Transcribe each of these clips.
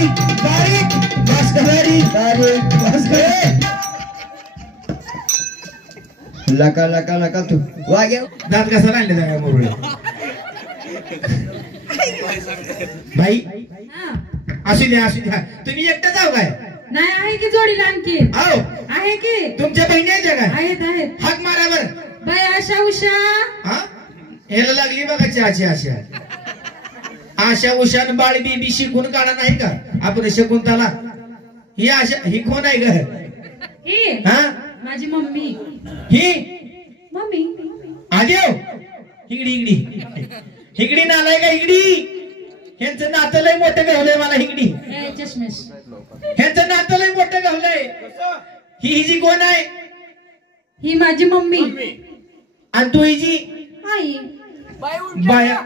बारीक भास्करी बारीक भास्कर लका लका लका तू वाग्या दात कसा राहिले जागा मोरळे भाई असू द्या तुम्ही एकटा जाऊ काय नाही आहे की जोडीला आणखी आओ आहे की तुमच्या बहिणी आहेत काय आहेत हाक मारावर बाय आशा उषा हा ह्याला लागली बघा चहाची आशा उषान बाळ बीबी शिकून काढा नाही का आपण शकुंतला ही आशा ही कोण आहे ग ही हा माझी मम्मी ही मम्मी आदेव हिगडी नालाय का हिगडी ह्यांचं नातं लय मोठं गावलंय मला हिगडी चष्मेश ह्यांचं नातं लय मोठं गावलंय ही जी कोण आहे ही माझी मम्मी आणि तू हिची आई बाया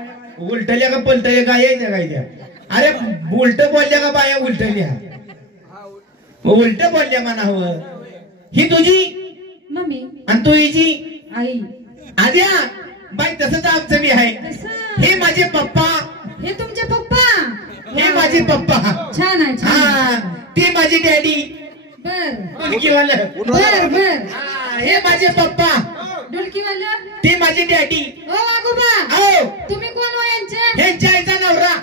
उलटल्या का पलटल्या काय यायच्या काय त्या अरे उलट बोलल्या का बाया उलटल्या उलट बोलल्या म्हणावं ही तुझी मम्मी आणि तू हिची आई आद्या बाई तसंच आमचं बी आहे हे माझे पप्पा हे तुमचे पप्पा हे माझे पप्पा छान आहे छान हा ते माझे डॅडी बर डुलकीवालं बर हे माझे पप्पा डुलकीवाला ते माझे डॅडी ओ आगोबा हो तुम्ही कोण हो यांचे ह्यांच्या आईचा नवरा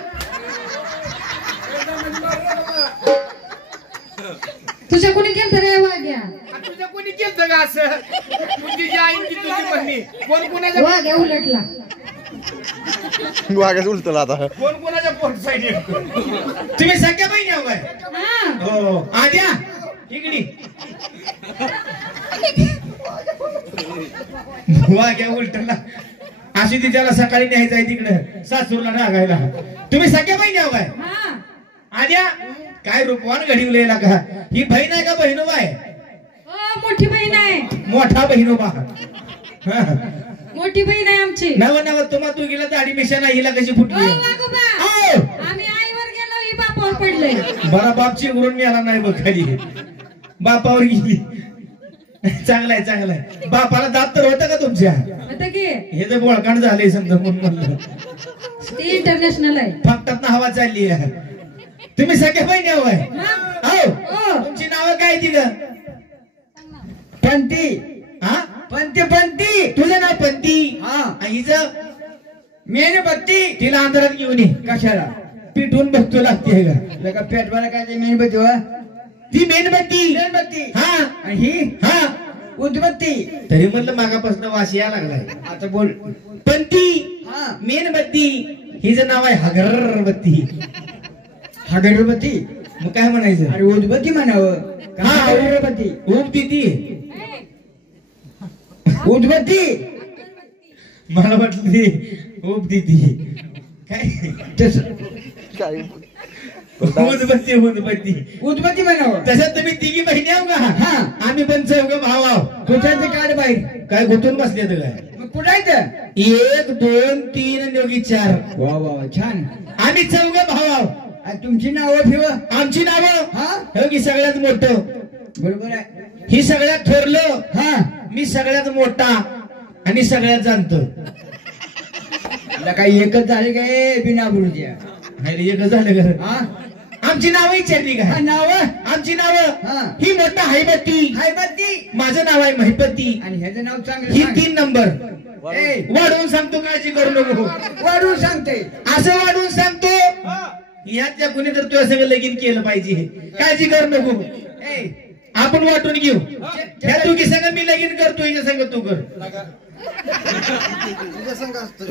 तुझ्या कोणी केलं रे वाग्या तुझ्या कोणी केलं का असं तुझी आई तुझी मम्मी कोण कोणाच्या वाग्या उलटला वाग्याच उलटला आता कोण कोणाच्या पोट साईड तुम्ही सगळ्या बहिणी आहो काय हा हो आद्या इकडी वाघ्या उलटला अशी ती त्याला सकाळी न्यायचंय तिकडे सासूरला रागायला तुम्ही सगळ्या बहिणी आहो काय हा आद्या काय रूपवान घडीवलेला का ही बहीण आहे का बहिणोबा आहे ओ मोठी बहीण आहे मोठा बहिणोबा मोठी बहीण आहे आमची नव तुम्हा तू गेला दाढी मिशा नाही हिला कशी ओ फुटली वागोबा हो. आम्ही आईवर गेलो ही बापावर पडले बरा बापची उडून मिळाला नाही बघ खाली बापावर गेली चांगलाय बापाला दात तर होता का तुमच्या आता की हे तर बोळकाण झाले समजा म्हणून म्हणलं ती इंटरनॅशनल आहे फक्त हवा चालली आहे तुम्ही सगळे बहिणी हवाय हा? हो तुमची नावं काय ती ग पंती हा पंती तुझं नाव पंती हा हिचं मेणबत्ती तिला अंधारात घेऊन ये कशाला पिठून बघतो लागते का लगा पेट मला काय ते मेणबत्ती हो ती मेणबत्ती मेणबत्ती हा आणि ही हा उदबत्ती तरी म्हणलं मागापासून वास या लागलाय आता बोल पंती हा मेणबत्ती हिचं नाव आहे हगरबत्ती अगरबत्ती मग काय म्हणायचं अरे उदबत्ती म्हणावं हा. अगरबत्ती उठती ती उदबत्ती मला वाटलं ती उठती ती काय तस उदबत्ती उदबत्ती म्हणावं तसं तुम्ही तिघी बहिणी आहो का हा. आम्ही पण चौघ भाव आहो तुझ्याचं काढ बाहेर काय गुंतून बसले तर काय मग कुठं आहे तर? 1 2 3 आणि योगी 4 वा वा वा छान आम्ही चौघ भाव आहो आणि तुमची नावं फिव आमची नावं हा योगी सगळ्यात मोठं बरोबर आहे ही सगळ्यात थोरलं हा मी सगळ्यात मोठा आणि सगळ्यात जाणतो काही एकच झाले काय बिना बुरुच्या नाही रे, एकच झालं घर हा आमची नावं विचारली का नाव आमची नावं हा ही मोठा हायबत्ती हायबत्ती माझं नाव आहे महिपती आणि ह्याचं नाव चांगलं ही सांग. 3 नंबर ए, वाढवून सांगतो काळजी करू नको वाढवून सांगते असं वाढवून सांगतो यातल्या कुणी तर तुझ्या सगळं लगीन केलं पाहिजे काळजी करू नको ए, आपण वाटून घेऊ ह्या तू की संग मी लगीन करतो हिच्या संग तू कर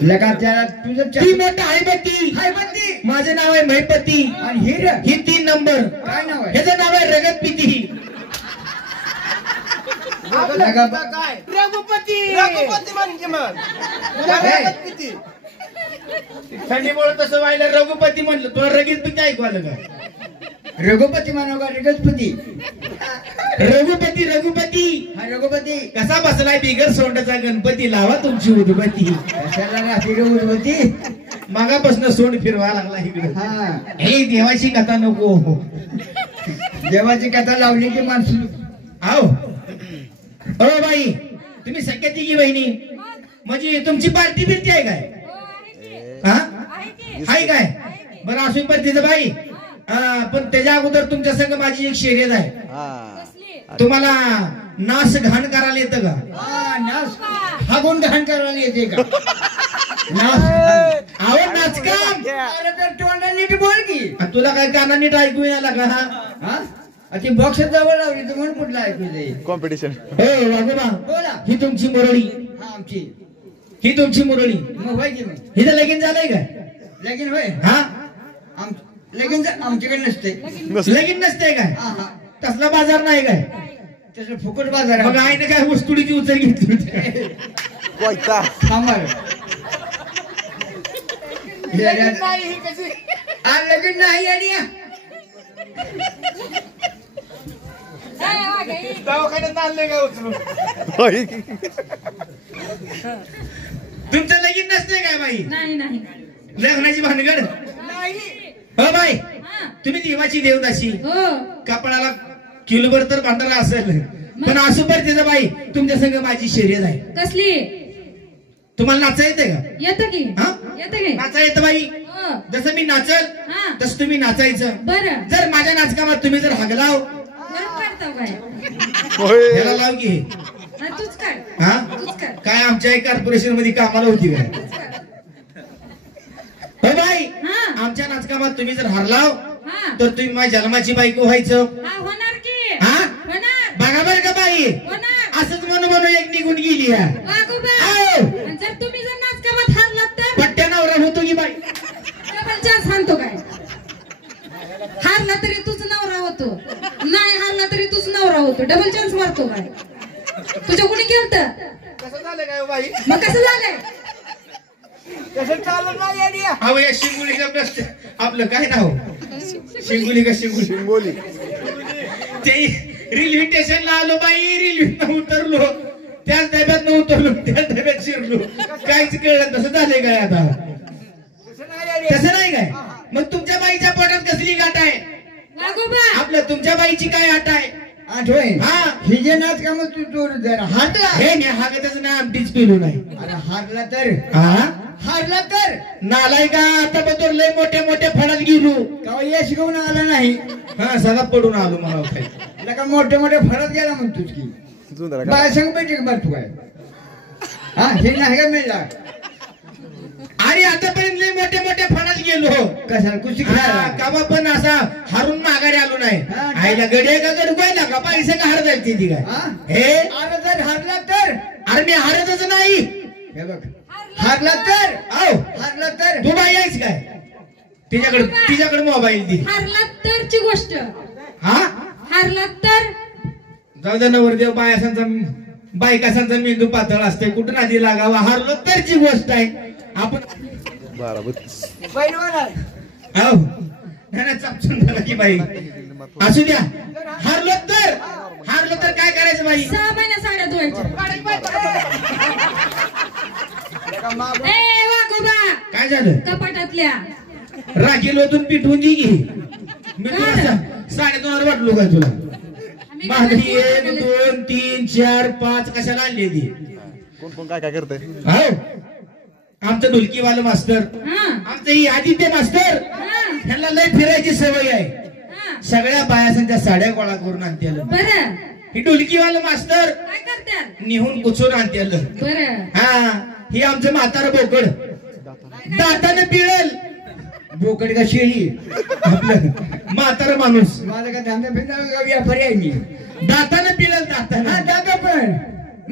लगा त्याला तुझं ती मोठा हायबत्ती हायबत्ती माझं नाव आहे महिपती आणि हिर ही 3 नंबर काय नाव आहे ह्याचं नाव आहे रगतपिती लगा काय रघुपती म्हणजे मग ए, थंडीमुळे तसं व्हायला रघुपती म्हणलं तुला रगतपिती ऐकू आलं का रघुपती मानव का रगतपती रघुपती हा रघुपती कसा बसलाय बिगर सोंडाचा गणपती लावा तुमची उदबत्ती कशाला राहते ग उदबत्ती मागापासून सोंड फिरवा लागला इकडे हा हे देवाची कथा नको देवाची कथा लावली की माणसं आओ ओ बाई तुम्ही सगळ्या तिघी बहिणी म्हणजे तुमची पार्टी बिरती आहे काय हा आहे काय बरं असू पार्टीचं बाई पण त्याच्या अगोदर तुमच्या संग माझी एक शर्यत आहे. कसली? तुम्हाला नास घाण करायला येतं का? नाच हागून घाण करायला येते का? नाच आवड नाचकाम. अरे तर तोंडा नीट बोल की. तुला काय काना नीट ऐकू यायला का? हा ती बॉक्स जवळ लावली तर म्हणून कुठला ऐकू जाईल. कॉम्पिटिशन. हो वागोबा, बोला. ही तुमची मुरळी. हा आमची ही तुमची मुरळी. मग होय की मग हिचं लगीन झालंय का? लगीन होय. हा लगीन आमच्याकडे नसते. लगीन नसते काय? हा हा तसला बाजार नाही काय? तसं फुकट बाजार मग आईने काय वस्तुडीची उचल घेतली होती काय? कोयता. थांबार नाही ही कशी लगीन नाही आणि दवाखान्यात आणले का उचलून? होय. तुमचं लगीन नसते काय बाई? नाही नाही. लग्नाची भानगड. हो बाई, हा. तुम्ही देवाची देवदाशी. हो. कापडाला किलोभर तर भांडारा असेल, पण असू पर तिचं बाई तुमच्या संग माझी शर्यत आहे. कसली? तुम्हाला नाचा येते का? येतं की? हा? येतं की? नाचा येतं बाई. हो. जसं मी नाचल हा. तसं तुम्ही नाचायचं. बरं. जर माझ्या नाचकामात तुम्ही जर हागलाव, बरं काढतो काय? होय. ह्याला लाव की. हा, तूच काढ. हा तूच काढ. काय आमच्या कॉर्पोरेशन मध्ये कामाला होती काय? तूच काढ. हो बाई, हा. आमच्या नाचकामात तुम्ही जर हारलाव हा. तर तुम्ही माझ्या जन्माची बायको व्हायचं. हा, होणार की? हा? होणार. बघा बर का बाई, होणार. असंच म्हणून एक निघून गेली आहे. वागोबा. आओ. आणि जर तुम्ही जर नाचकामात हारलात तर पट्ट्या नवरा होतो की बाई. डबल चान्स सांगतो काय? हारला तरी तुझ नवरा होतो, नाही हारला तरी तुझ नवरा होतो. डबल चान्स मारतो काय? तुझ्या कोणी केलं? कसं झालं काय बाई? मग कसं झालंय? कसं चालत नाही आणि अहो या शिंगुलीचा प्रश्न, आपलं काय नाव? शिंगुली का शिंगुली? बोली. ते रेल्वे स्टेशनला आलो बाई, रेल्वे उतरलो, त्याच डब्यात न उतरलो, त्याच डब्यात शिरलो, काहीच कळलं. तसं झालंय काय आता? कसं नाही आणि तसं नाही काय? मग तुमच्या बाईच्या पोटात कसली गाठ आहे? वागोबा. आपलं तुमच्या बाईची काय आठ आहे? आठवय हा. ही जे नाच का मग तू जर हारला. हे मी हागतच ना आमटीच पिलो नाही. अरे हारला तर हा हारला तर नालाय का? आता बदल लय मोठ्या मोठ्या फळात गेलो. का यश घेऊन आला नाही. हा सगळा पडून आलो मला काय. तुला का मोठ्या मोठ्या फरक गेला म्हणतोस की. जुंधळा का? बाय संग बैठक बघ तू काय. हा हे नाही का मिळला. अरे आतापर्यंत लय मोठ्या मोठ्या फळात गेलो. कशाला कुस्ती खेळायला? काबा पण असा हारून माघारी आलो नाही. हा. आईला गडे का गडवायला का पैसे का हार जायची ती काय? हा? हे अरे जर हारला तर अरे मी हारतच नाही. हे बघ हारला तर आओ हारला तर तू बाई आहेस काय? तिच्याकडे मोबाईल दे. हारला तरची गोष्ट. हा हारला तर जाऊ दे नवरदेव बायकासांचा मेंदू पातळ असते. कुठं आधी लागावा. हारलो तरची गोष्ट आहे. आपण 12-32. पैलवान आहे. हो नाही चापसून झाला की बाई. असू द्या. हारलो तर काय करायचं बाई? 6 महिने साड्या धुवायच्या. ए वागोबा. काय झालं? कपाटातल्या राखी लोतून पिठवून दे की. मी तुला 2.5 वाटलो काय तुला? माझी 1 2 3 4 5 कशाला आणली ती? कोण कोण काय काय करतंय? हो आमचं ढोलकीवालं मास्तर, हा. आमचं ही आदित्य मास्तर, हा. ह्यांना लय फिरायची सवय आहे. हा. सगळ्या बायासांच्या साड्या गोळा करून आणत्याला. बरं. ही ढोलकीवालं मास्तर काय करतात? निहून कुचून आणत्याला. बरं. हा ही आमचं म्हातारं बोकड दाताने पिळल. बोकड का शेळी. आपलं म्हातारं माणूस माझा का धंदा फिरता व्यापारी आहे मी. दाताने पिळल. हा दाताने दादा पण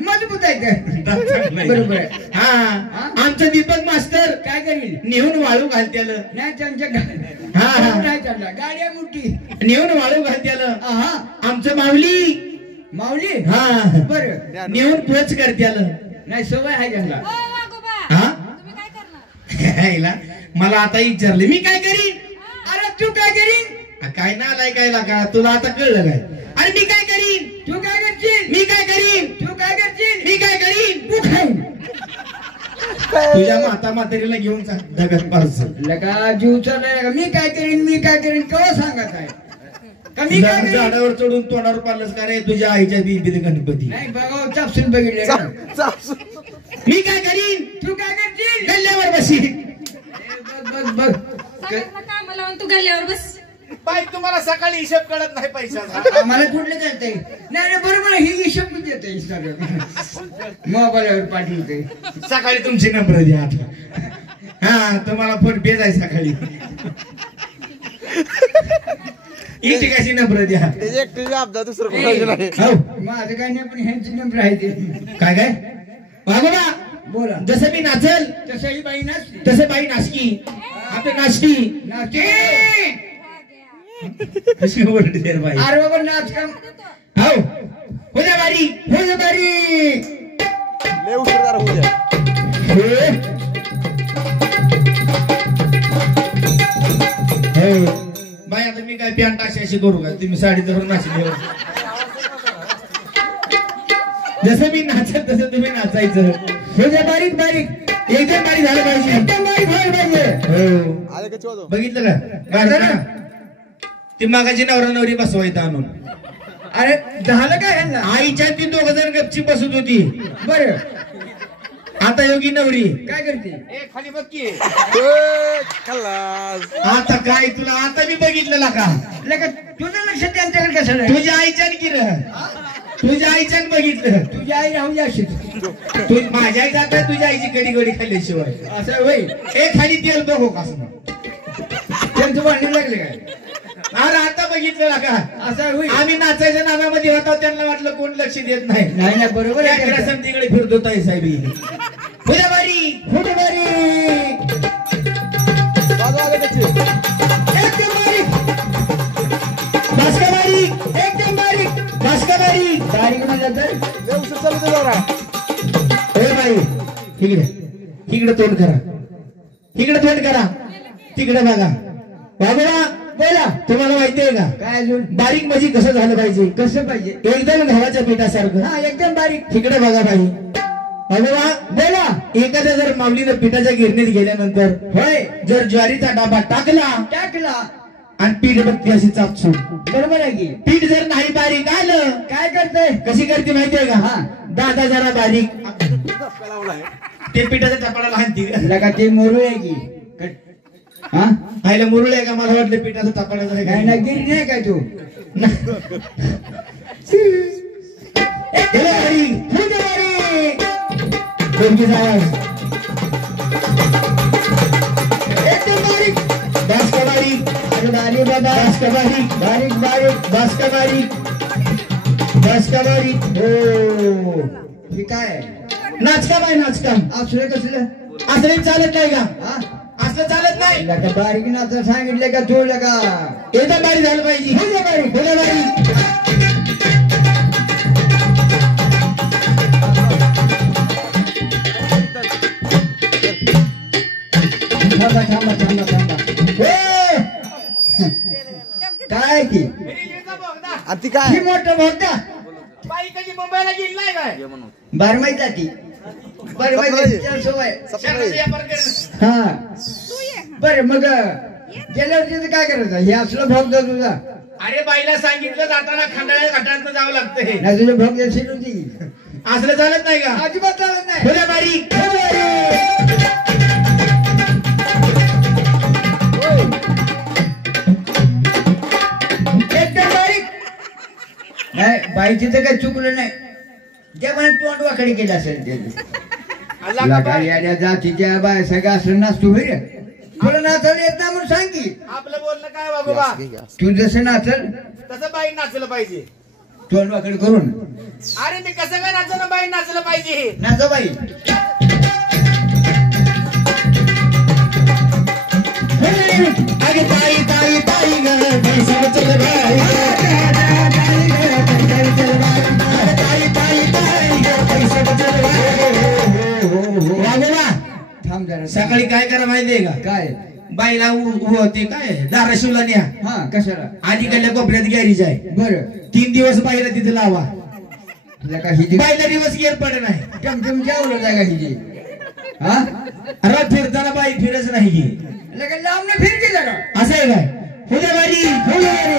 मजबूत आहे ते. बरोबर बरोबर आहे. हा आमचं दीपक मास्तर काय करील निहून वाळू घालत्याला. नाही त्यांच्या हा, हा. नाही चालला गाडी आहे मोठी. निहून वाळू घालत्याला. हा आमचं माऊली माऊली. हा बरं निहून पोच करत्याला. नाही सवय आहे त्यांना. ओ वागोबा. हा तुम्ही काय करणार? ह्याला मला आता विचारले मी काय करीन. अरे तू काय करीन. काय ना आलाय काय लागा तुला आता कळलं काय? अरे मी काय करीन. तू काय करशील. मी काय करीन. तू काय करशील. मी काय करीन. तू खाईन. तुझ्या माता म्हातारीला घेऊन जा दगड पार्सल. लगा जीव चाललाय का. मी काय करीन मी काय करीन केव्हा सांगत आहे का मी काय करीन. झाडावर चढून तोंडावर पालस का रे तुझ्या आईच्या दिदी गणपती. नाही बघा चापसून बघितले का. मी काय करीन. तू काय करशील. गल्ल्यावर बसी. बघ बघ बघ सगळ्यांना कामाला लावून तू गल्ल्यावर बस. बाई तुम्हाला सकाळी हिशोब कळत नाही पैशाचा. आम्हाला कुठलं कळतंय? नाही नाही, बरोबर आहे. ही हिशोब पण देते सगळं मोबाईलवर पाठवते. सकाळी तुमची नंबर द्या आता. हा तुम्हाला फोन पे जाय सकाळी. इथे कशी नंबर द्या. त्याची एकटी आपदा दुसरं कोणाची नाही. हो माझं काय नाही, पण ह्यांची नंबर आहे ते. काय काय वागोबा बोला. जसं मी नाचल तसंही बाई नसते. तसं बाई नाचकी आपली नाचकी नाचते. कशी ओरडते रे बाई. अरे बाबा नाच काम. हो हो द्या बारी हो जा बारी. लय उशीर जरा होऊ द्या. बाई आता मी काय पॅन्ट अशी करू का तुम्ही साडी धरून नाचली. जसं मी नाचत तसं तुम्ही नाचायचं. हो जा बारीक बारीक. एकदम बारी झालं पाहिजे. एकदम बारीक व्हायला पाहिजे. हो आले का चोदो? बघितलं का गाडं ना ती मागाची नवरा नवरी बसवायचं आणून. अरे झालं काय ह्यांना? आईच्या ती दोघ जण गपची बसत होती. बरं आता योगी नवरी काय करते? ए खाली बघ की. खल्लास. आता काय तुला आता मी बघितलेला का लगा तुझं लक्ष त्यांच्याकडे कसं नाही? तुझ्या आईच्यान की र तुझ्या आईच्यान बघितलं. तुझी आई राहू द्या अशीच. तू माझ्या आई जात तुझ्या आईची कडी गडी खाल्ल्याशिवाय. असं होय. ए खाली तेल बघू का असं. त्यांचं भांडण लागले काय? अरे आता बघितलेला का असं होय. आम्ही नाचायच्या नादामध्ये होता त्यांना वाटलं कोण लक्ष देत नाही. नाही ना, बरोबर आहे त्याकडे त्यांचं. समतीकडे फिरतो ताई साहेब. पुढे बारी पुढे बारीक. बाजू आले त्याची. एकदम बारीक. भास्कर बारीक एकदम बारीक. भास्कर बारीक. बारीक म्हणलं तर लय उशीर चालू ते जरा. ए बाई इकडे तोंड करा. इकडे तोंड करा. तिकडे बघा. बाबूला बोला. तुम्हाला माहिती आहे का काय अजून? बारीक म्हणजे कसं झालं पाहिजे. कसं पाहिजे? एकदम गव्हाच्या पिठासारखं. हा एकदम बारीक. तिकडे बघा बाई. बाबूला बोला. एखाद्या जर माऊलीनं पिठाच्या गिरणीत गेल्यानंतर होय. जर ज्वारीचा डाबा टाकला टाकला. आणि पीठ बघते अशी चापसून. बरोबर आहे की. पीठ जर नाही बारीक आलं काय करतोय? कशी करते माहितीये का हा. दादा जरा बारीक धक्का लावलाय. ते पिठाच्या टपाला हाणती. लगा ते मोरू आहे की. हा आईला मुरळ आहे का मला वाटलं पिठाचं टपाड्याचं आहे काय का. ना गिरी नाही काय तू? एकदम बारीक. पुढे बारीक. दोनगी जावं. एकदम बारीक. बास्का बारीक. अरे बारीक बाबा. बास्का बारीक. बारीक बारीक. बास्का बारीक. बास्का बारीक. हो हे काय आहे? नाचका बाई नाचका. असलं कसलं? असं चालत नाही का हा असलं चालत नाही. लगा बारीक नाचा सांगितलं का तू? लगा एकदम बारीक झालं पाहिजे. पुढे बारीक. पुढे बारीक. थांबा थांबा थांबा थांबा. ए! काय की रेल्वेचा बोगदा. आणि ती ही काय मोठं भोगता बाई कधी मुंबईला गेली नाही काय. बारमाही जाती. बारमाही जाती त्याला सवय. शहराचा व्यापार करणं. हा बर मग गेल्यावर तिथे काय करायचं? हे असलं भोगता तुझा? अरे बाईला सांगितलं जाताना खंडाळ्या घाटात जावं लागतंय. नाही तुझं भोग देशील होती. असलं चालत नाही का. अजिबात चालत नाही. पुढे बारीक. एकदम बारीक. नाही बाईची तर काही चुकलं नाही. त्या म्हणे तोंड वाकडी केलं असेल त्याने. अल्ला का लगा बाई. याच्या जातीच्या बाय सगळं असं नाचतो होय रे. तुला नाचायला येत नाही म्हणून सांग की. आपलं बोलणं काय वागोबा. तू जसं नाचल तसं बाई नाचलं पाहिजे. तोंड वाकड करून अरे मी कसं काय नाचलं बाई नाचलं पाहिजे. नाचा बाई. आगे ताई ताई ताई ग पैसा चल बाई. ताई ताई ताई ग पैसा चल बाई. वागोबा थांब जरा. सकाळी काय करा माहितीये का काय? बाईला ते काय धाराशिवला न्या. हा कशाला? अलीकडल्या कोपऱ्यात गॅरेज आहे. बरं 3 दिवस बाईला तिथे लावा. तुला काही दे. बाईला दिवस गेर पड नाही. टमटम जावलं जागा हिची. हा अरे फिरताना बाई फिरच नाही की. लगा लांब फिर की जरा. असं आहे काय. उद्या बारी उद्या बारी.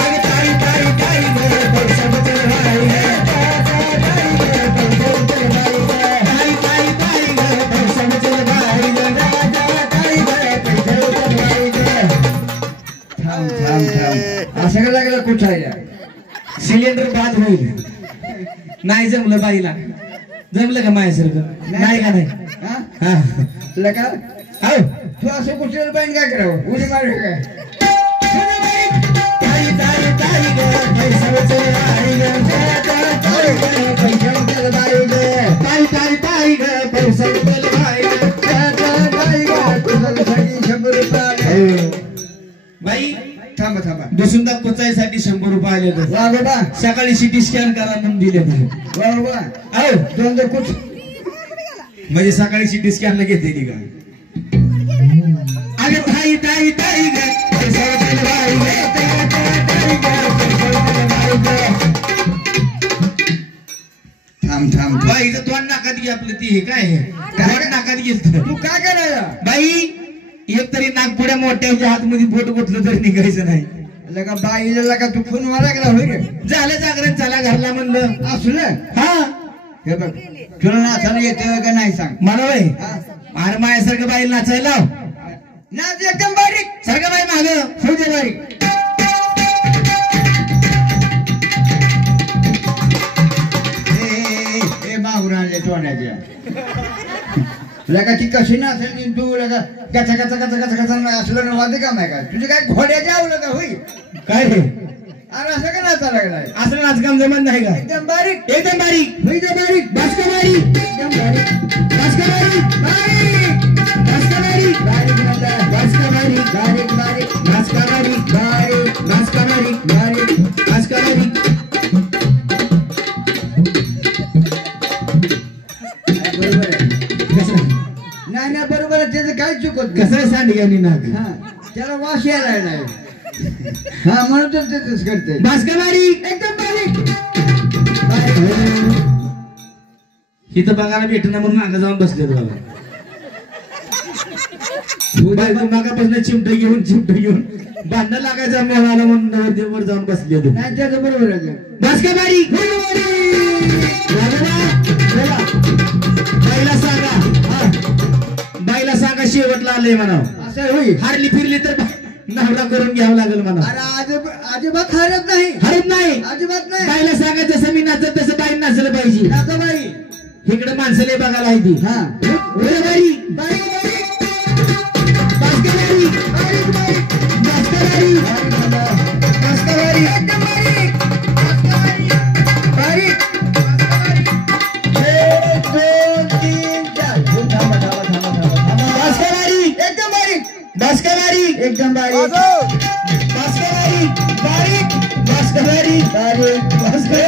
आगे ताई ताई ताई ग पैसा चल बाई. ताई ताई ताई ग पैसा चल बाई. थांब थांब असं का लागलं कुठायला सिलेंडर बाद होईल. नाही जमलं बाईला. जमलं का माझ्यासारखं? नाही का नाही? हा हा तुला का हो तू असं कुठे पाहिजे काय करावं उडी मारू काय ताई ताई ताई ग पैशाचं आई ग ताई ताई ताई ग पैशाचं आई ग 100 रुपये बाई थांबा थांबा दुसुंदा कोचायसाठी 100 रुपये आले होते. वा बाबा सकाळी सिटी स्कॅन करा म्हणून दिले होते. वा वा हो दोन कुठ म्हणजे सकाळी सिटी स्कॅनला घेतलेली का? अरे ताई ताई ताई ग पैशाचं आई थांब थांब बाईचं तोंड नाकात घे आपलं ती हे काय आहे? तोंड नाकात घेत तू काय करायला बाई एक तरी नागपुड्या मोठ्या हातमध्ये बोट गुतलं तरी निघायचं नाही. लगा बाईला का तू फोन मारा गेला होय रे झालं जागरण चला घरला म्हणलं. असलं हा हे बघ तुला नाचायला येतं का नाही सांग मला बाई हा अरे माझ्यासारखं बाईला नाचायला लाव. नाच एकदम बारीक सारखं बाई माग होऊ दे बारीक ए मागून आणले तोंडाच्या लगा ती कशी नाचेल तू लगा गचा गचा गचा गचा गचा असलं ना वादे काम आहे का तुझे काय घोड्याच्या आवलं का होई काय रे अरे असं का नाचा लागलाय असं नाचकाम जमत नाही का? एकदम बारीक एकदम बारीक होई दे बारीक बस का बारीक एकदम बारीक बस का बारीक बस का बारीक बारीक म्हणता बस का बारीक बारीक बारीक बस का बारीक बारीक बस का बारीक बारीक बस का बारीक बरोबर आहे कसं नाही नाही बरोबर आहे त्याचं काय चुकत नाही. कसं सांडग्यानी नाक हा त्याला वास यायला नाही हा म्हणून तर तेच करते बस का बारीक एकदम बारीक इथं बघायला भेटणार म्हणून मागं जाऊन बसले बाबा. मागापासून चिमट घेऊन भांडण लागायचा मोह आला म्हणून नवरदेवावर जाऊन बसले नाही त्याचं बरोबर आहे बस का बारीक बाईला सांगा हा बाईला सांगा शेवटला आलंय म्हणा. असं होईल हारली फिरली तर नवरा करून घ्यावं लागेल म्हणा. अरे अजिबात हरत नाही हरत नाही अजिबात नाही बाईला सांगा जसं मी नाचत तसं बाई नाचलं पाहिजे. नाचा बाई इकडे माणसाला बघायला आहे ती हा बारीक बारीक बारीक बारीक बारीक बारीक बारीक एकदम बारीक बारीक 1 2 3 4 थांबा थांबा थांबा थांबा बस का बारीक एकदम बारीक बस का बारीक एकदम बारीक बस का बारीक बारीक बस का बारीक बारीक बस का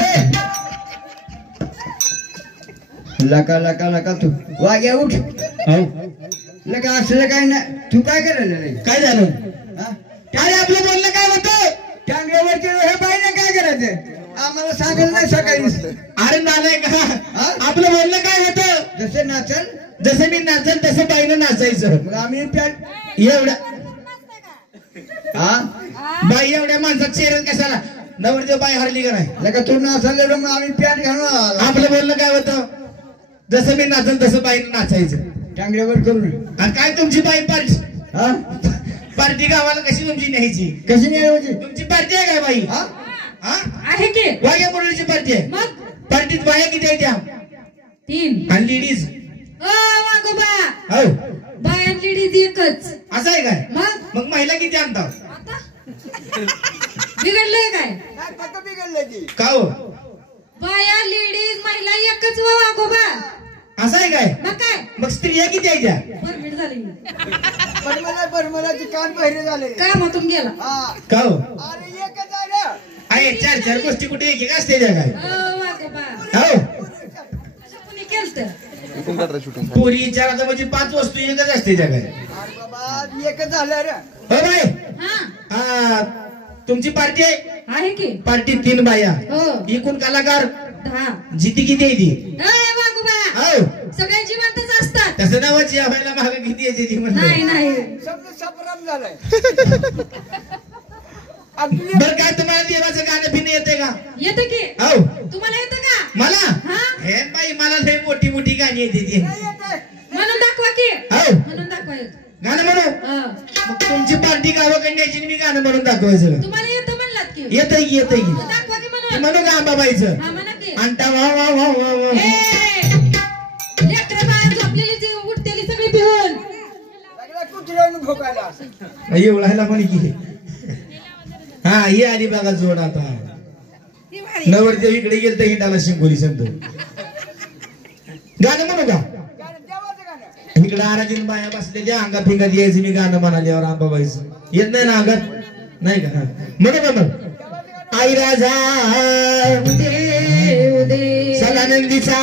लका लका लका तू वाग्या उठ हो लका असलं काय ना तू काय करायला रे काय झालं हा? अरे आपलं बोलणं काय होतं टांगल्यावरती हे बाईने काय करायचं आम्हाला सांगायला नाही सकाळी अरे नालाय का हा? आपलं बोलणं काय होतं जसे नाचल जसं मी नाचन तसं बाईनं नाचायचं. मग आम्ही पॅट एवढ्या हा बाई एवढ्या माणसात चेहऱ्यात कशाला नवरदेव बाई हरली का नाही. लका तू नाचल मग आम्ही पॅट घालून आला आपलं बोलणं काय होतं जसं मी नाचन तसं बाईनं नाचायचं. टांगल्यावर करून आणि काय तुमची बाई पार्टी हा पार्टी गावाला कशी तुमची न्यायची कशी नाही म्हणजे तुमची पार्टी आहे काय बाई हा हा आहे की वाघ्या मुरळीची पार्टी आहे. मग पार्टीत बाया किती आहे त्या 3 आणि लेडीज वागोबा हो बाया लेडीज एकच असं आहे काय मग मग महिला किती आणतात आता बिघडलंय काय का हो बाया लेडीज महिला एकच वागोबा असं आहे काय मग काय मग स्त्रिया किती आहे त्या परमिट झाली बरमलाची कान पहिरे झाले कामातून गेला का हो अरे एकच आहे ना आहे चार गोष्टी कुठे एक असते त्या काय वागोबा हो कुणी केलं शूटिंग काढ रे शूटिंग पोरी विचारायचं म्हणजे 5 वस्तू एकच असते त्या काय अरे बाबा एकच झालं रे हो बाई हा हा तुमची पार्टी आहे आहे की पार्टी 3 बाया हो एकूण कलाकार 10 जिती किती आहे ती वागोबा हो सगळे जिवंतच असतात तसं नावाची व्हायला माग किती यायची ती नाही म्हणलं नाही सपराम झालाय बरं काय तुम्हाला देवाचं गाणं पिणं येते का येतं की हो तुम्हाला येतं का मला हा हे बाई मला लय मोठी मोठी गाणी येते ती म्हणून दाखवा की हो म्हणून दाखवा येतं गाणं म्हणू हा मग तुमची पार्टी गावाकडे न्यायची आणि मी गाणं म्हणून दाखवायचं. तुम्हाला येतं म्हणलात की येतंय की येतंय की दाखवा की म्हणून म्हणू का अंबाबाईचं हा म्हणा की अंटा वा वा वा वा वा लेकरं बाहेर झोपलेली जी उठतेली सगळी भिवून कुठल्यानं भोकायला एवढायला म्हणे की हा ही आली बघा जोड आता नवरदेव इकडे गेल तर हिंडाला शिंगोली समजू गाणं म्हणू का इकडे आराधीन बाया बसलेल्या अंगात फिंगात यायचं मी गाणं म्हणाल्यावर अंबाबाईचं येत नाही ना अंगात नाही का म्हणू का मग आई राजा उदे सदानंदीचा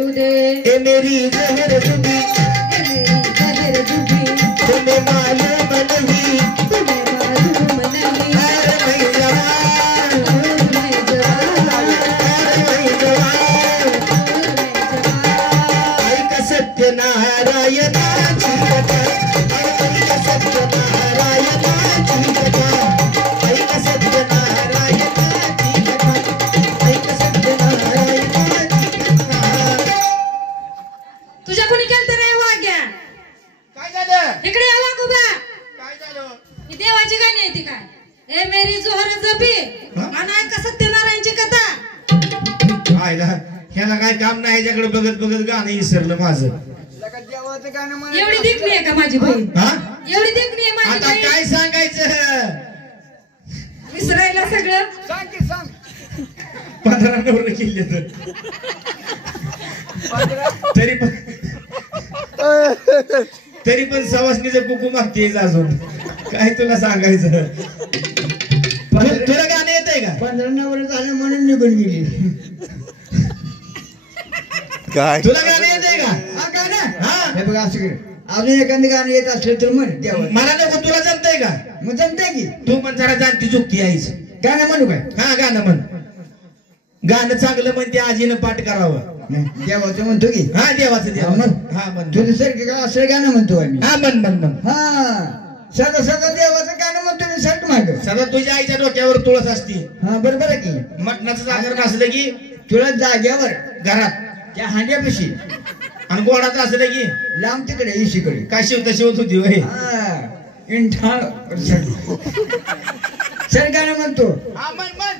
उदे ए मेरी जहर जुबी तुम्हें मालूम नहीं अरे मैं जवान अरे मैं जवान ऐक सत्यनारायणाची कथा ऐक सत्यनारायणाची कथा ऐक सत्यनारायणाची कथा ऐक सत्यनारायणाची कथा. तुझ्या कोणी केलं तर रे वाग्या काय झालं इकडे या वागोबा काय झालं ही देवाची गाणी आहे ती काय ए मेरी जोहर जबी आणि का सत्यनारायणची कथा आयला ह्याला काय काम नाही ह्याच्याकडे बघत बघत गाणं विसरलं माझं. देवाचं गाणं म्हणा एवढी देखणी आहे का माझी बहीण हा एवढी देखणी आहे माझी आता बहीण काय सांगायचं विसरायला सगळं सांग की सांग 15 नवरं केले तर तरी पण सवासणीचं कुकू मागतेच अजून काय तुला सांगायचं. तुला गाणं येतंय का 15 वर्ष झालं म्हणून निघून गेली काय तुला गाणं येतंय का हा गाणं हा हे बघा असं कर अजून एखादं गाणं येत असलं तर म्हण देवा मला नको तुला जमतंय का मग जमतंय की तू पण जरा जाणती चुकती आहेस. गाणं म्हणू काय हा गाणं म्हण गाणं चांगलं म्हणते आजीनं पाठ करावं. नाही, देवाचं म्हणतो की हा देवाचं हा, देवा म्हण. हा म्हण तुझं सारखं का असं गाणं म्हणतो आम्ही हा म्हण म्हण म्हण हा सदा सदा देवाचं गाणं म्हणतो मी सर्ट माग सदा तुझ्या आईच्या डोक्यावर तुळस असती हा बरोबर आहे की मटणाचं जागर नसलं की तुला जाग्यावर घरात त्या हांड्यापाशी आणि गोडाचं असलं की लांब तिकडे इशीकडे काय शिवत होती वय हा इंठाळ सर गाणं म्हणतो हा म्हण म्हण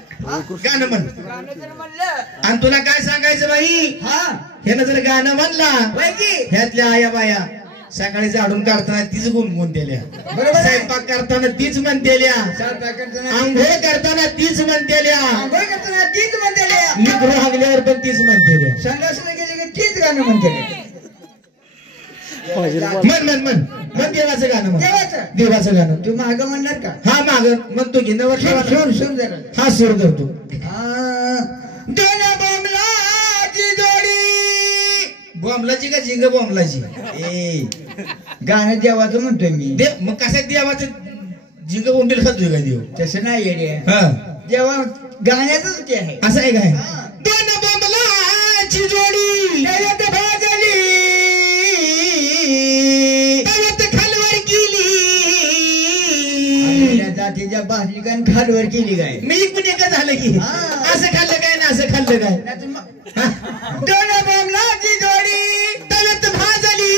गाणं म्हण गाणं जर म्हणलं आणि तुला काय सांगायचं बाई हा ह्यानं जर गाणं म्हणला होय की ह्यातल्या आया बाया सकाळी झाडून काढताना तीच गुणगुण दिल्या बरोबर आहे. स्वयंपाक करताना तीच म्हणतेल्या स्वयंपाक करताना आंघोळ करताना तीच म्हणतेल्या आंघोळ करताना तीच म्हणते लिकरू हागल्यावर पण तीच म्हणतेल्या संडासला गेले की तीच गाणं म्हणते म्हण म्हण म्हण म्हण देवाचं गाणं म्हण देवाचं देवाचं गाणं तू माग म्हणणार का हा माग म्हणतो की नवर सुर सुर जरा हा सुर धरतो दोन बोमलाची जोडी बॉम्बलाची का झिंग बॉम्बलाची ए गाणं देवाचं म्हणतोय मी दे मग कसं देवाचं झिंग बोंबील खातोय का देव तसं नाही येडे हा देवा गाण्याचंच ते आहे असं आहे काय हा. दोन बॉम्बलाची जोडी दैवत भाजली तवत खालवर केली आपल्या जातीच्या भाषिकान खालवर केली काय मी पण एकच झालं की हा. असं खाल्लं काय ना असं खाल्लं काय नाहीतर मग हा? दोन बोमलाची जोडी तवत भाजली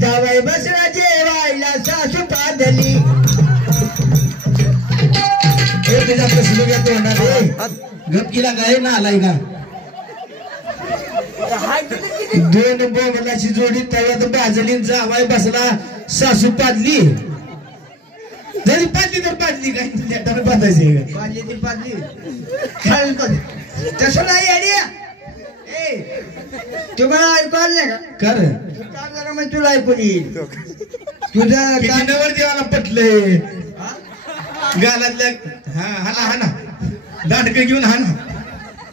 जावई बसला जेवायला सासू पादली हे तुझ्या प्रश्न घेतो होणार गपकीला काय ना आलाय का दोन बोमलाची जोडी तव्यात भाजली जावाय बसला सासू पादली जरी पादली तर पादली काय त्याला बांधायची काय पादली ती पादली खाल पादली तसं नाही आयडिया ए तुम्हाला ऐकू आलं नाही का कर का जरा मग तुला ऐकून येईल तुझं किती गाणं- नवर देवाला पटले हा? गालातल्या हा हा ना दांडक घेऊन हा ना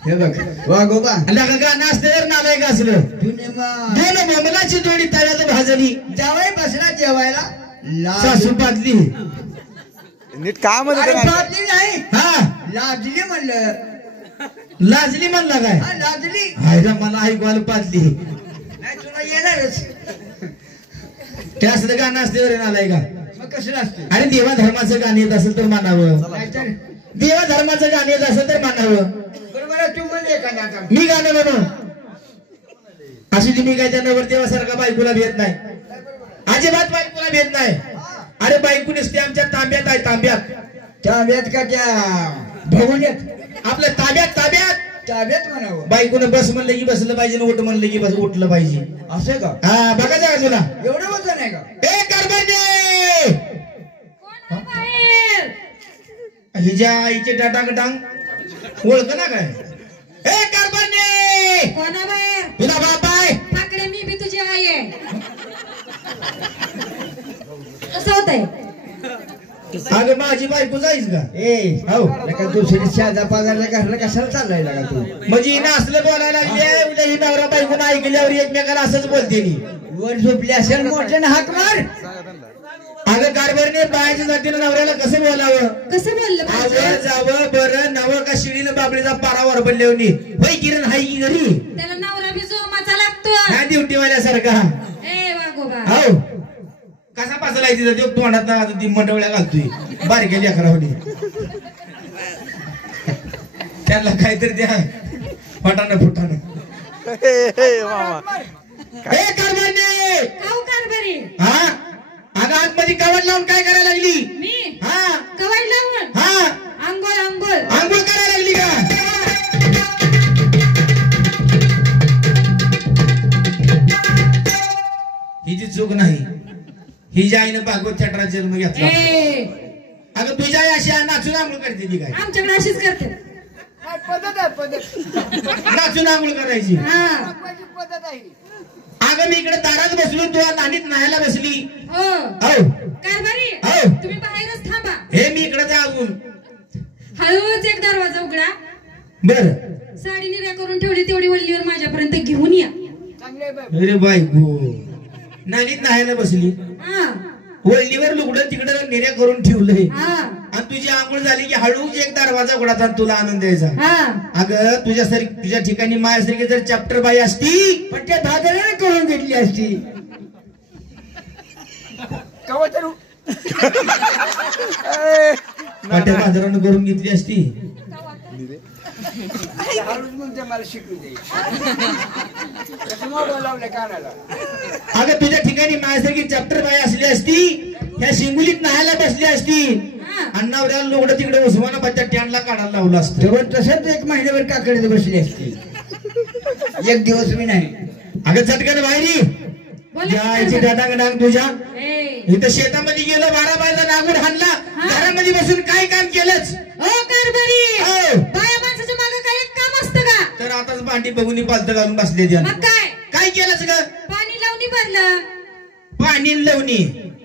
हे बघ वागोबा आला का गाणं असतं नालाय का असलं तुने मग दोन बोमलाची जोडी तव्यात भाजली जावई बसला जेवायला सासू पादली नीट काय म्हणत अरे होता काय? पादली नाही हा लाजली म्हणलं लाजली म्हणला काय हा लाजली हाय का मला ऐकवायला पाजली नाही तुला येणारच ते असलं गाणं असते बरं नालाय का मग कसं असते अरे देवा धर्माचं गाणं येत असेल तर मानावं नाहीतर देवा धर्माचं गाणं येत असेल तर मानावं बरोबर आहे, तू म्हणजे एखादा आता मी गाणं म्हणू अशी मी काय त्या नवर देवासारखा बायकोला भेट नाही अजिबात बायकोला भेद नाही. अरे बायको नसते आमच्या ताब्यात आहे, ताब्यात. ताब्यात का त्या भवन्यात आपल्या ताब्यात ताब्यात ताब्यात म्हणावं. बायकोनं बस म्हणलं की बसलं पाहिजे, उठ म्हणलं की बस उठलं पाहिजे. असं का? हा बघायचं का तुला? एवढं वजन आहे का? ए कारभांडे, कोण आहे बाहेर? हिच्या आईचे टाटा गटांग ओळख ना काय? ए कारभांडे, कोण आहे बाहेर? तुला बाप आहे? ठाकरे मी बी तुझी आई आहे. कसं होतंय? अगं माझी बायको जाईस का? ए हो का दुसरी शादा पाजारला घरला कशाला चाललाय का तू? म्हणजे हिनं असलं बोलायला लागले, उद्या ही नवरा बायकोनं ऐकल्यावर एकमेकाला असंच बोलते नी. वर झोपली असेल मोठ्यानं हाक मार. अगं कारभारने बायच्या जातीनं नवऱ्याला कसं बोलावं? कसं बोललं पाहिजे? आवं जावं बरं नवं का शिडीनं बाबळीचा पारा वर पडल्यावनी होय किरण हाय की घरी? त्याला नवरा बी जोमाचा लागतो. हा ड्युटीवाल्यासारखा. ए वागोबा, हो कसा पासला आहे तिथं? तो तोंडात ना ती मंडवळ्या घालतोय बारक्या लेकरावनी. त्यांना काहीतरी द्या फटाणं फुटाणं. मामा ए कारभारने, काऊ कारभारी. हा अगं आतमध्ये कवड लावून काय करायला लागली? मी हा कवाई लावून हा आंघोळ आंघोळ आंघोळ करायला लागली का? हिची चूक नाही, हिच्या आईनं भागवत थिएटरात जन्म घेतला. ए अगं तुझ्या आई अशी नाचून आंघोळ करते ती काय? आमच्याकडे अशीच करते. काय पद्धत आहे पद्धत. नाचून आंघोळ करायची. हा माझी पद्धत आहे. अगं मी इकडे दारात बसलो, तू नाणीत न्हायला बसली. हो हो कारभारी, हो. तुम्ही बाहेरच थांबा. हे मी इकडे जा अजून. हळूच एक दरवाजा उघडा. बर साडी निर्या करून ठेवली तेवढी वल्लीवर माझ्यापर्यंत घेऊन या. चांगले आहे बाई. अरे बायको नाणीत न्हायला बसली, हा वळलीवर लुगडं तिकडं निर्या करून ठेवलंय हा आणि तुझी आंघोळ झाली की हळूच एक दरवाजा उघडाचा आणि तुला आनंद द्यायचा. हा अगं तुझ्या ठिकाणी माझ्यासारखी जर चॅप्टर बाई असती पण त्या दादाने करून घेतली असती. कवा तर पाट्या बाजारानं करून घेतली असती. हळूच म्हणते मला शिकू दे. कसं मोबाईल लावले कानाला. अगं तुझ्या ठिकाणी माझ्यासारखी चॅप्टर बाई असली असती, ह्या शिंगुलीत न्हायला बसली असती हा. आणि नवऱ्याला लोगडं तिकडे उस्मानाबादच्या टॅनला काढायला लावलं असतं. तेव्हा तसंच एक महिन्यावर काकडे बसली असती. एक दिवस मी नाही. अगं चटकन बाहेरी बोला यायची कारभारी. डाटांग तुझ्या ए इथं शेतामध्ये गेलं, 12 बायला नांगूर हाणला, घरामध्ये बसून काय काम केलंच? ओ कारभारी, हो. बाया माणसाच्या मागे काय एक काम असतं का? तर आताच भांडी बघून पालत घालून बसले त्या. मग काय? काय केलंच ग? पाणी लावणी भरलं. पाणी लावणी,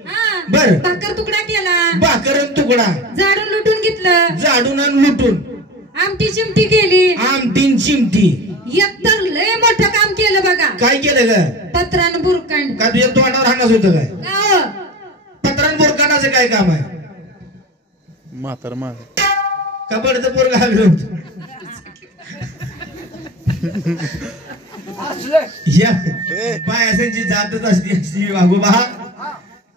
हा बर. भाकर तुकडा केला. भाकर तुकडा, झाडून लुटून घेतलं. झाडून आणि लुटून, आमटी चिमटी केली. आमटीन चिमटी. एकतर लय मोठं काम केलं बघा. काय केलं ग? पत्रान बुरकंड. का तुझ्या तोंडावर हाणच होतं काय? गाव पत्रान बोरकाटाचं काय काम आहे? म्हातार माग कबडचं पोर घालून असलं या पायासांची जातच असती वागोबा.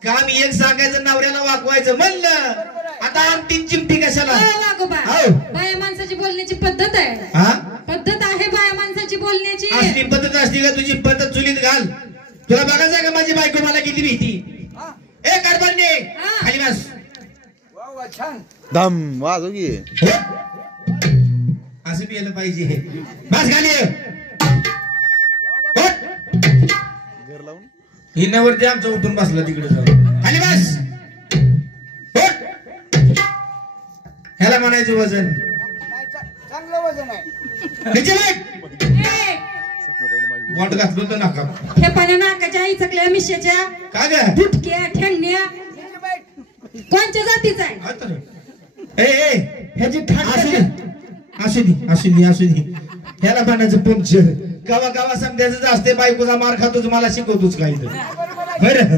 काम एक सांगायचं, नवऱ्याला वागवायचं म्हणलं. आता आमटीन चिमटी कशाला? वागोबा, हो. बाया माणसाची बोलण्याची पद्धत आहे. हा पद्धत आहे बाया माणसाची बोलण्याची. असली पद्धत असती का? तुझी पद्धत चुलीत घाल. तुला बघायचं का माझी बायको मला किती भीती? ए कारभारने हा. खाली बस. वा वा छान. धम वाजव की हो? असं पियलं पाहिजे. बस खाली. हो? घर लावून हिनावरती आमचं उठून बसला तिकडे जाऊन. खाली बस. हो? ह्याला म्हणायचं वजन. नाही, चांगलं वजन आहे. ह्याचे बघ. ए, वाट घातलं तर नका. हे पाण्या नाकाच्या आई चकल्या मिश्याच्या का ग? फुटक्या ठेंगण्या ठीक आहे बाई. कोणत्या जातीचा आहे? हा तर. ए ह्याची असू ठाक दे असू दे. ह्याला म्हणायचं पंक्चर. गावा गावा समजायचं असते, बायकोचा मार खातोच, मला शिकवतोच काही तर. बरं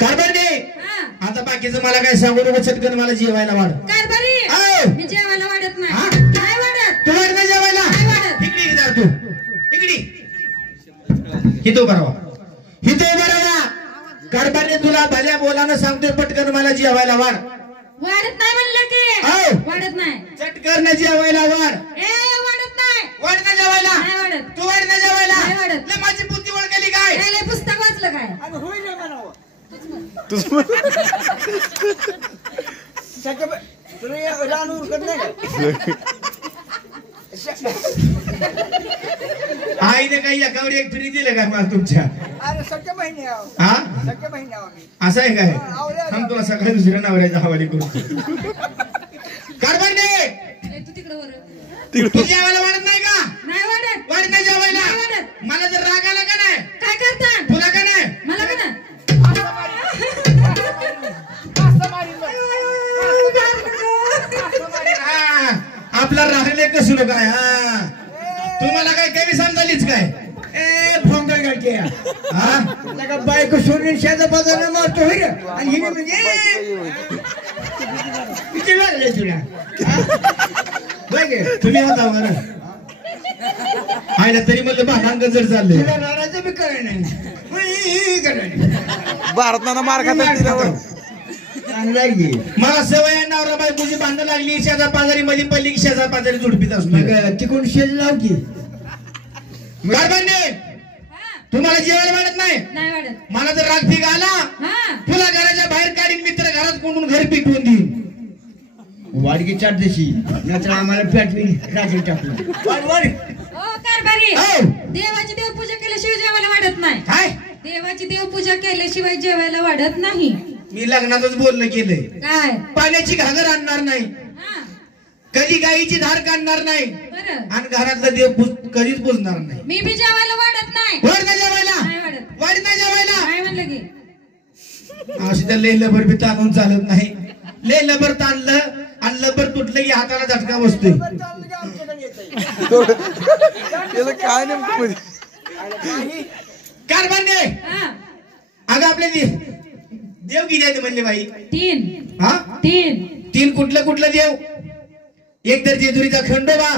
कारभारने हा. आता बाकीचं मला काय सांगू नको. चटकन मला जेवायला वाढ. कारभारी, आओ. मी जेवायला वाढत नाही. हा? काय वाढत? तू वाढ ना जेवायला. नाही वाढत. इकडे ये जरा तू. इकडे हिथं उभा राहा. कारभारने तुला भल्या बोलानं सांगतोय, पटकन मला जेवायला वाढ. वाढत नाही म्हणलं की आओ. वाढत नाही. चटकन जेवायला वाढ. ए वाढत नाही. वाढ ना जेवायला. नाही वाढत. तू वाढ ना जेवायला. नाही वाढत. लय माझी बुद्धी ओळखली काय? काय काय लय पुस्तक वाचलं काय आणि होईल रे म्हणावं. तुझं सख्या तुला हे रान उरकत नाही का? आईने काही एकावर एक फ्री दिलं का मला तुमच्या अरे सख्या महिने आहो. हा सख्या महिने आहो आम्ही. असं आहे काय थांब तुला सकाळी दुसऱ्या नवऱ्याचा हवाली करू कारभांडे ए, तू तिकडं वर तू जेवायला वाढत नाही का नाही वाटत वाढत नाही जेवायला नाही वाढत. मला जर राग आला का नाही काय करता तुला का नाही मला का ना हा, आपला राहिले कसं लोक आहे हा तुम्हाला काय कमी समजालीच काय ए फोंगल गाडके हा लगा बायको सोडून शेजा बाजारला मारतो होय रे. आणि हिने म्हणजे किती लागले तुला बघ तुम्ही होता बरं आयला तरी म्हणलं भांडण जर चाललंय तुला लढायचं बी कळ नाही करायला भारत नाना मार खातात तिच्यावर चांगला आहे की. मला सवय आहे नवरा बायकोची भांडण लागली शेजार पाजारी मध्ये पडली की शेजार पाजारी झुडपीत असतो मग तिकडून शेज लाव की कारभांडे हा, तुम्हाला जेवायला वाटत नाही नाही वाटत मला जर राग फिक आला हा तुला घराच्या बाहेर काढीन मित्र घरात कोंडून घर पिटवून देईन वाडगी चाट देशी नंतर आम्हाला पेटवी रात्री टाकलं वाढ वाढ ओ कारभारी हो. देवाची देवपूजा केल्याशिवाय जेवायला वाढत नाही काय देवाची देवपूजा केल्याशिवाय जेवायला वाढत नाही मी लग्नातच बोलणं केलंय काय पाण्याची घागर आणणार नाही हा कधी गाईची धार काढणार नाही बरं आणि घरातलं देव कधीच पुजणार नाही मी बी जेवायला वाढत नाही वाढ नाही जेवायला नाही वाढत वाढ नाही जेवायला काय म्हणलं की अशी तर लय लबर बी ताणून चालत नाही लय लबर ताणलं आणि लबर तुटलं की हाताला झटका बसतोय त्याला काय नेमकं मध्ये? कारभांडे हा अगं आपले देव किती आहेत म्हणले बाई तीन हा तीन तीन कुठलं कुठलं देव एक तर जेजुरीचा खंडोबा